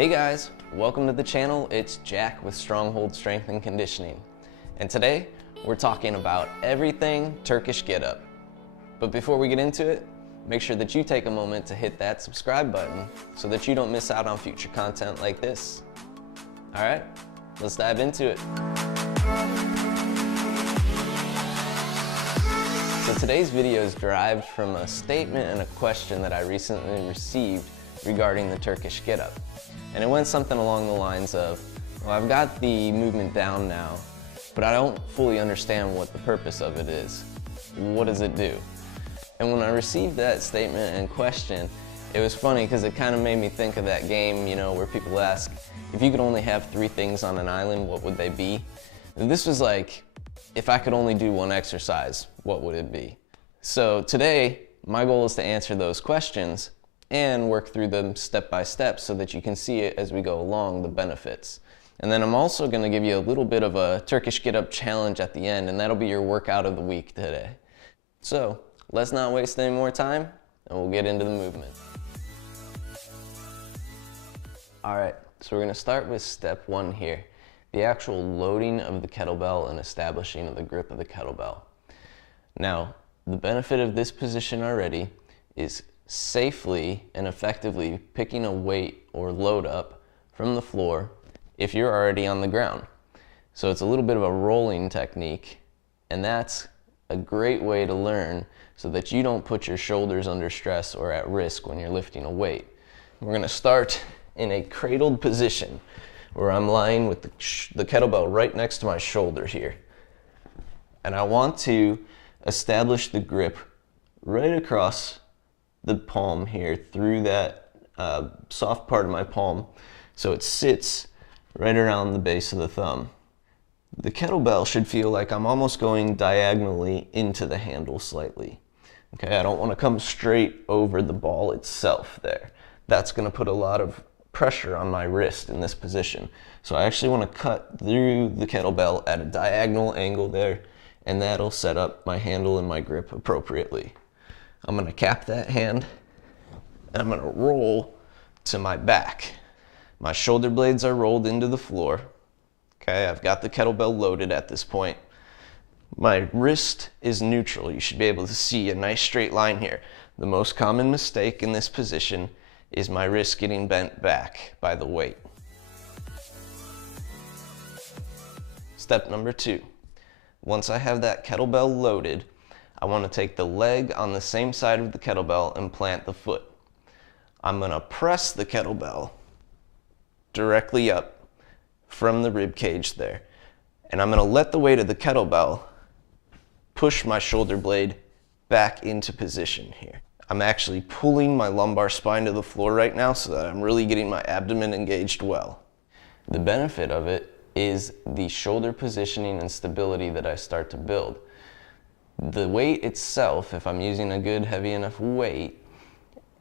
Hey guys, welcome to the channel. It's Jack with Stronghold Strength and Conditioning. And today we're talking about everything Turkish Get Up. But before we get into it, make sure that you take a moment to hit that subscribe button so that you don't miss out on future content like this. All right, let's dive into it. So today's video is derived from a statement and a question that I recently received regarding the Turkish Get Up. And it went something along the lines of, well, I've got the movement down now, but I don't fully understand what the purpose of it is. What does it do? And when I received that statement and question, it was funny because it kind of made me think of that game, you know, where people ask, if you could only have 3 things on an island, what would they be? And this was like, if I could only do one exercise, what would it be? So today, my goal is to answer those questions and work through them step by step so that you can see it as we go along, the benefits. And then I'm also going to give you a little bit of a Turkish Get Up challenge at the end, and that'll be your workout of the week today. So let's not waste any more time, and we'll get into the movement. All right, so we're going to start with step 1 here, the actual loading of the kettlebell and establishing of the grip of the kettlebell. Now, the benefit of this position already is safely and effectively picking a weight or load up from the floor if you're already on the ground. So it's a little bit of a rolling technique, and that's a great way to learn so that you don't put your shoulders under stress or at risk when you're lifting a weight. We're going to start in a cradled position where I'm lying with the kettlebell right next to my shoulder here. And I want to establish the grip right across the palm here through that soft part of my palm, so it sits right around the base of the thumb. The kettlebell should feel like I'm almost going diagonally into the handle slightly. Okay, I don't want to come straight over the ball itself there. That's going to put a lot of pressure on my wrist in this position. So I actually want to cut through the kettlebell at a diagonal angle there, and that'll set up my handle and my grip appropriately. I'm going to cap that hand, and I'm going to roll to my back. My shoulder blades are rolled into the floor. Okay, I've got the kettlebell loaded at this point. My wrist is neutral. You should be able to see a nice straight line here. The most common mistake in this position is my wrist getting bent back by the weight. Step number 2. Once I have that kettlebell loaded, I want to take the leg on the same side of the kettlebell and plant the foot. I'm going to press the kettlebell directly up from the rib cage there. And I'm going to let the weight of the kettlebell push my shoulder blade back into position here. I'm actually pulling my lumbar spine to the floor right now so that I'm really getting my abdomen engaged well. The benefit of it is the shoulder positioning and stability that I start to build. The weight itself, if I'm using a good heavy enough weight,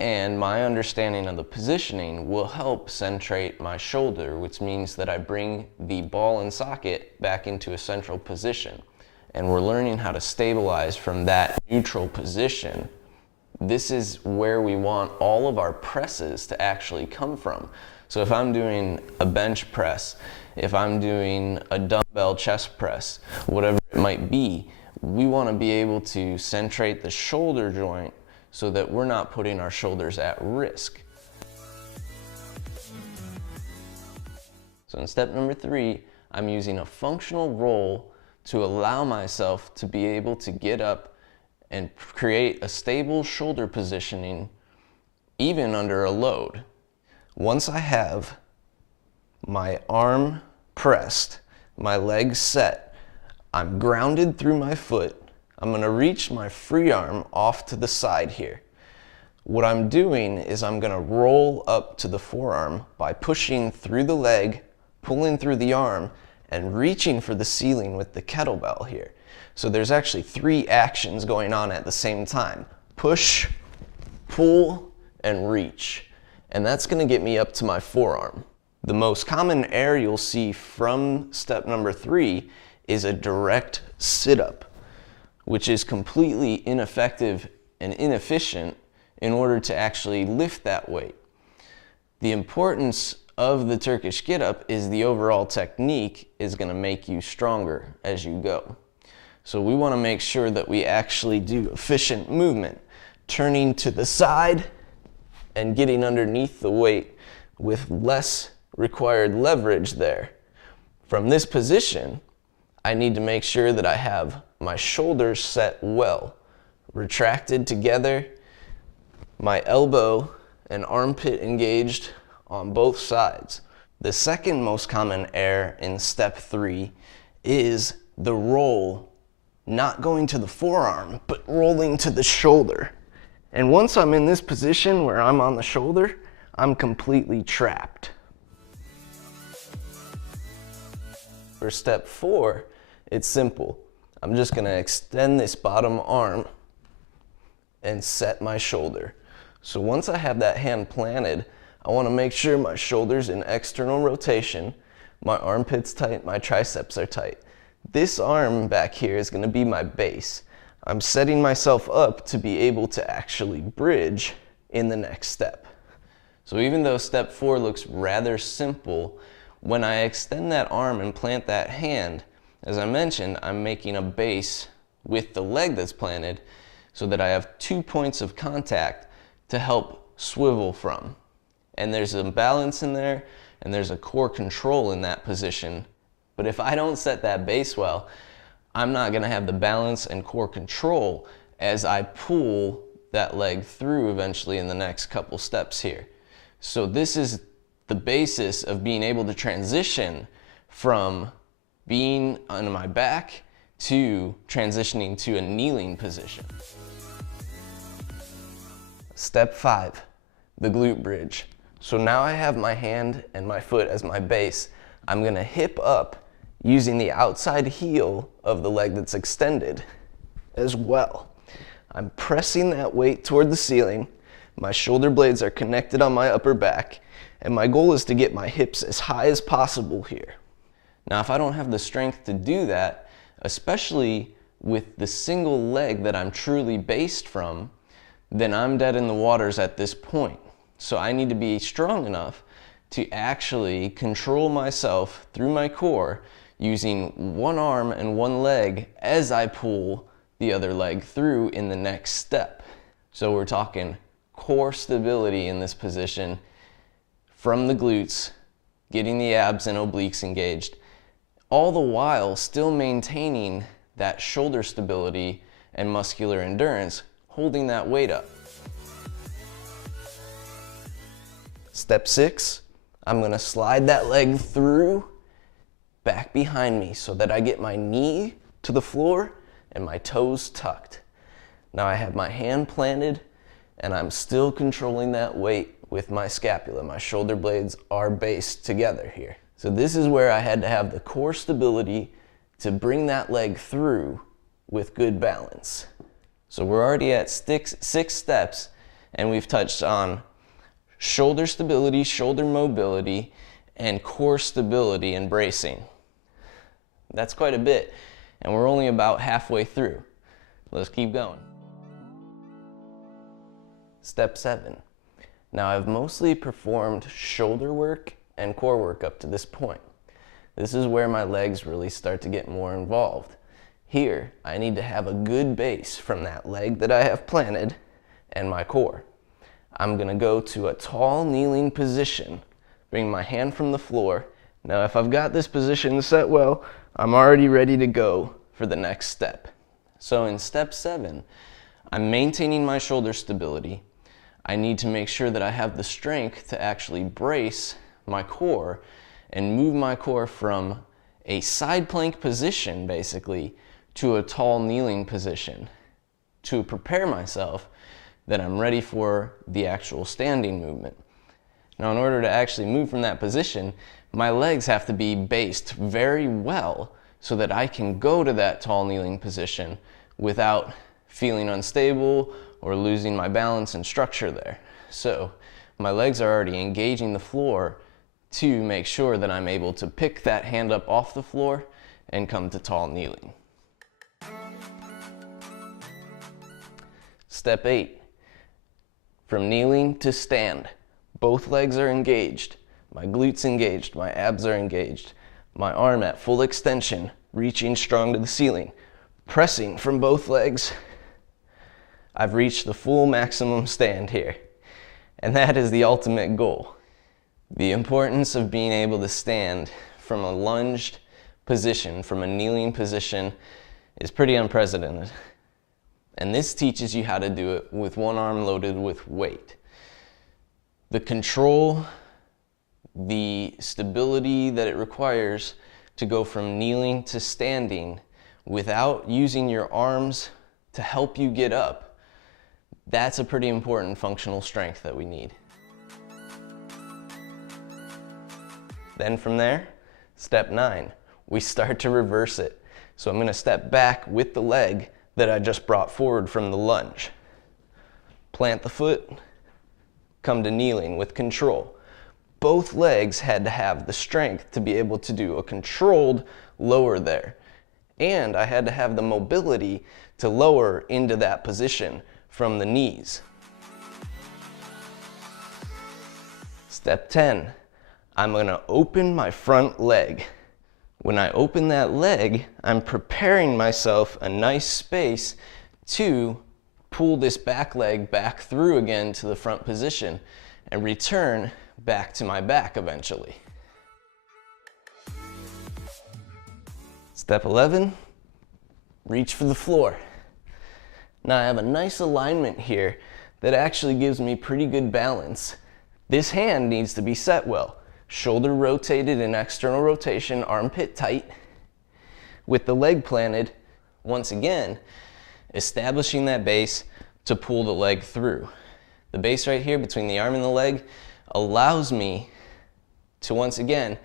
and my understanding of the positioning will help centrate my shoulder, which means that I bring the ball and socket back into a central position. And we're learning how to stabilize from that neutral position. This is where we want all of our presses to actually come from. So if I'm doing a bench press, if I'm doing a dumbbell chest press, whatever it might be, we want to be able to centrate the shoulder joint so that we're not putting our shoulders at risk. So in step number 3, I'm using a functional roll to allow myself to be able to get up and create a stable shoulder positioning even under a load. Once I have my arm pressed, my legs set, I'm grounded through my foot. I'm going to reach my free arm off to the side here. What I'm doing is I'm going to roll up to the forearm by pushing through the leg, pulling through the arm, and reaching for the ceiling with the kettlebell here. So there's actually 3 actions going on at the same time. Push, pull, and reach. And that's going to get me up to my forearm. The most common error you'll see from step number 3 is a direct sit-up, which is completely ineffective and inefficient in order to actually lift that weight. The importance of the Turkish Get Up is the overall technique is going to make you stronger as you go. So we want to make sure that we actually do efficient movement, turning to the side and getting underneath the weight with less required leverage there. From this position, I need to make sure that I have my shoulders set well, retracted together, my elbow and armpit engaged on both sides. The second most common error in step 3 is the roll, not going to the forearm, but rolling to the shoulder. And once I'm in this position where I'm on the shoulder, I'm completely trapped. For step 4, it's simple. I'm just gonna extend this bottom arm and set my shoulder. So once I have that hand planted, I wanna make sure my shoulder's in external rotation, my armpit's tight, my triceps are tight. This arm back here is gonna be my base. I'm setting myself up to be able to actually bridge in the next step. So even though step 4 looks rather simple, when I extend that arm and plant that hand, as I mentioned, I'm making a base with the leg that's planted so that I have 2 points of contact to help swivel from. And there's a balance in there, and there's a core control in that position. But if I don't set that base well, I'm not gonna have the balance and core control as I pull that leg through eventually in the next couple steps here. So this is the basis of being able to transition from being on my back to transitioning to a kneeling position. Step 5, the glute bridge. So now I have my hand and my foot as my base. I'm gonna hip up using the outside heel of the leg that's extended as well. I'm pressing that weight toward the ceiling. My shoulder blades are connected on my upper back, and my goal is to get my hips as high as possible here. Now, if I don't have the strength to do that, especially with the single leg that I'm truly based from, then I'm dead in the waters at this point. So I need to be strong enough to actually control myself through my core using one arm and one leg as I pull the other leg through in the next step. So we're talking core stability in this position from the glutes, getting the abs and obliques engaged, all the while still maintaining that shoulder stability and muscular endurance, holding that weight up. Step 6, I'm gonna slide that leg through back behind me so that I get my knee to the floor and my toes tucked. Now I have my hand planted and I'm still controlling that weight with my scapula. My shoulder blades are based together here. So this is where I had to have the core stability to bring that leg through with good balance. So we're already at 6 steps, and we've touched on shoulder stability, shoulder mobility, and core stability and bracing. That's quite a bit, and we're only about halfway through. Let's keep going. Step 7. Now I've mostly performed shoulder work and core work up to this point. This is where my legs really start to get more involved. Here, I need to have a good base from that leg that I have planted and my core. I'm gonna go to a tall kneeling position, bring my hand from the floor. Now if I've got this position set well, I'm already ready to go for the next step. So in step 7, I'm maintaining my shoulder stability. I need to make sure that I have the strength to actually brace my core and move my core from a side plank position, basically, to a tall kneeling position to prepare myself that I'm ready for the actual standing movement. Now, in order to actually move from that position, my legs have to be based very well so that I can go to that tall kneeling position without feeling unstable or losing my balance and structure there. So my legs are already engaging the floor to make sure that I'm able to pick that hand up off the floor and come to tall kneeling. Step 8, from kneeling to stand. Both legs are engaged. my glutes engaged, my abs are engaged, my arm at full extension, reaching strong to the ceiling, pressing from both legs. I've reached the full maximum stand here. And that is the ultimate goal. The importance of being able to stand from a lunged position, from a kneeling position, is pretty unprecedented. And this teaches you how to do it with one arm loaded with weight. The control, the stability that it requires to go from kneeling to standing without using your arms to help you get up, that's a pretty important functional strength that we need. Then from there, step 9, we start to reverse it. So I'm going to step back with the leg that I just brought forward from the lunge. Plant the foot, come to kneeling with control. Both legs had to have the strength to be able to do a controlled lower there. And I had to have the mobility to lower into that position from the knees. Step 10, I'm going to open my front leg. When I open that leg, I'm preparing myself a nice space to pull this back leg back through again to the front position and return back to my back eventually. Step 11, reach for the floor. Now I have a nice alignment here that actually gives me pretty good balance. This hand needs to be set well. Shoulder rotated in external rotation, armpit tight, with the leg planted. Once again, establishing that base to pull the leg through. The base right here between the arm and the leg allows me to once again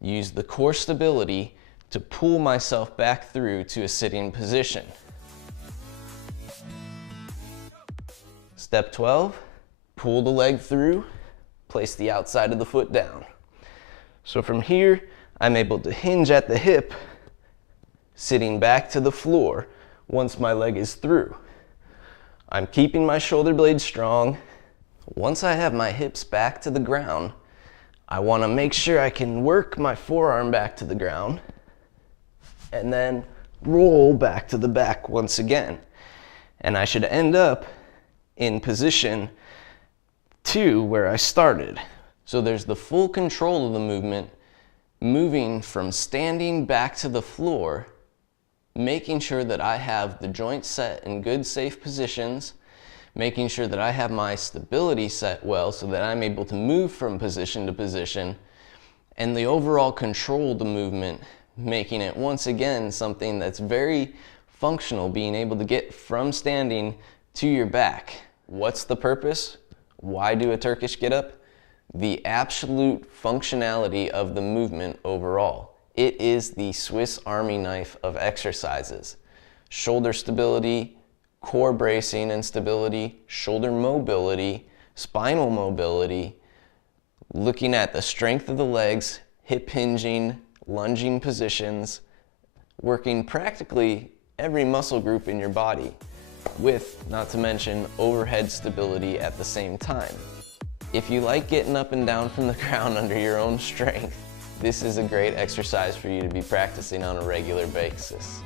use the core stability to pull myself back through to a sitting position. Step 12, pull the leg through, place the outside of the foot down. So from here, I'm able to hinge at the hip, sitting back to the floor once my leg is through. I'm keeping my shoulder blades strong. Once I have my hips back to the ground, I want to make sure I can work my forearm back to the ground and then roll back to the back once again. And I should end up in position 2 where I started. So there's the full control of the movement, moving from standing back to the floor, making sure that I have the joints set in good safe positions, making sure that I have my stability set well so that I'm able to move from position to position, and the overall control of the movement, making it once again something that's very functional, being able to get from standing to your back. What's the purpose? Why do a Turkish get up? The absolute functionality of the movement overall. It is the Swiss Army knife of exercises. Shoulder stability, core bracing and stability, shoulder mobility, spinal mobility, looking at the strength of the legs, hip hinging, lunging positions, working practically every muscle group in your body with, not to mention, overhead stability at the same time. If you like getting up and down from the ground under your own strength, this is a great exercise for you to be practicing on a regular basis.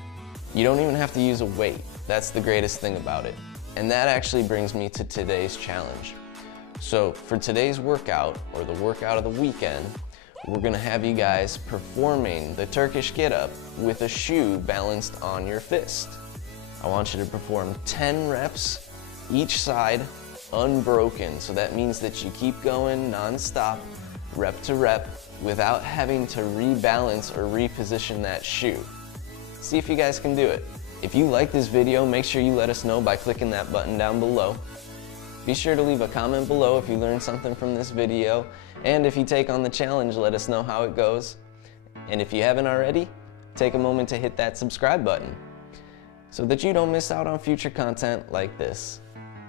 You don't even have to use a weight. That's the greatest thing about it. And that actually brings me to today's challenge. So for today's workout, or the workout of the weekend, we're gonna have you guys performing the Turkish Get Up with a shoe balanced on your fist. I want you to perform 10 reps each side unbroken. So that means that you keep going non-stop, rep to rep, without having to rebalance or reposition that shoe. See if you guys can do it. If you like this video, make sure you let us know by clicking that button down below. Be sure to leave a comment below if you learned something from this video, and if you take on the challenge, let us know how it goes. And if you haven't already, take a moment to hit that subscribe button so that you don't miss out on future content like this.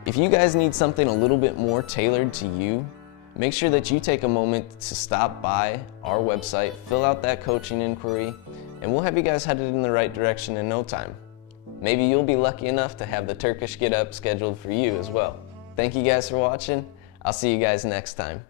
If you guys need something a little bit more tailored to you, make sure that you take a moment to stop by our website, fill out that coaching inquiry, and we'll have you guys headed in the right direction in no time. Maybe you'll be lucky enough to have the Turkish Get Up scheduled for you as well. Thank you guys for watching. I'll see you guys next time.